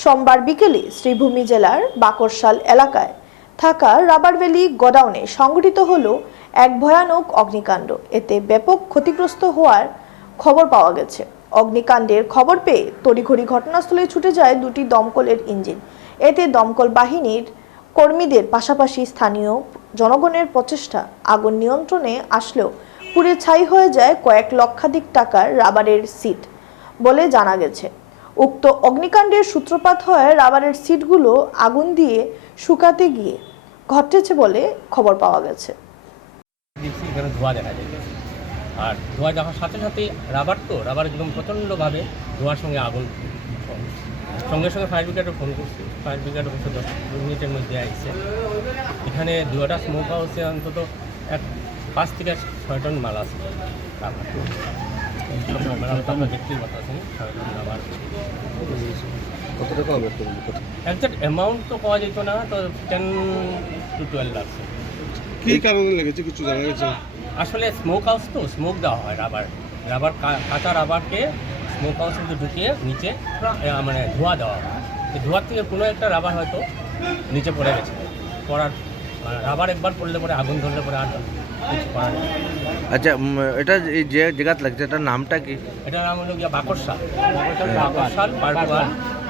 সোমবার বিকেলে শ্রীভূমি জেলার বাকরশাল এলাকায় থাকা রাবার ভ্যালি গোডাউনে সংঘটিত হলো এক ভয়ানক অগ্নিকাণ্ড। এতে ব্যাপক ক্ষতিগ্রস্ত হওয়ার খবর পাওয়া গেছে। অগ্নিকাণ্ডের খবর পেয়ে তড়িঘড়ি ঘটনাস্থলে ছুটে যায় দুটি দমকলের ইঞ্জিন। এতে দমকল বাহিনীর কর্মীদের পাশাপাশি স্থানীয় জনগণের প্রচেষ্টা, আগুন নিয়ন্ত্রণে আসলেও পুড়ে ছাই হয়ে যায় কয়েক লক্ষাধিক টাকার রাবারের সিট বলে জানা গেছে। উক্ত অগ্নিকাণ্ডের সূত্রপাত হয় রাবারের সিটগুলো আগুন দিয়ে শুকাতে গিয়ে ঘটেছে বলে খবর পাওয়া গেছে। এখানে ধোঁয়া দেখা যায় আর ধোঁয়া দেখার সাথে সাথে রাবার তো, রাবার একদম প্রচণ্ডভাবে ধোঁয়ার সঙ্গে আগুন সঙ্গে সঙ্গে ফায়ার ব্রিগেডও ফোন করছি। ফায়ার ব্রিগেড অবশ্য দশ মিনিটের মধ্যে আসছে এখানে দুটা স্মোক হাউসে অন্তত এক পাঁচ থেকে ছয় টন মাল আছে। রাবার কত টাকা হবে? একজাক্ট অ্যামাউন্ট তো পাওয়া যেত না তো টেন টু টুয়েলভ কি কারণে লেগেছে? কিছু জানা গেছে? আসলে স্মোক হাউস তো স্মোক দেওয়া হয় রাবার রাবার কাঁচা রাবারকে স্মোক হাউসের মধ্যে ঢুকিয়ে নিচে মানে ধোঁয়া দেওয়া হয়। ধোঁয়ার থেকে কোনো একটা রাবার হয়তো নিচে পড়ে গেছে। পড়ার রাবার একবার পড়লে পরে আগুন ধরলে পরে আর কিছু করার নেই। আচ্ছা উম, এটা এই যে জায়গাত লাগছে এটার নামটা কি? এটার নাম হলো গিয়া বাকরশাল। বাকরশাল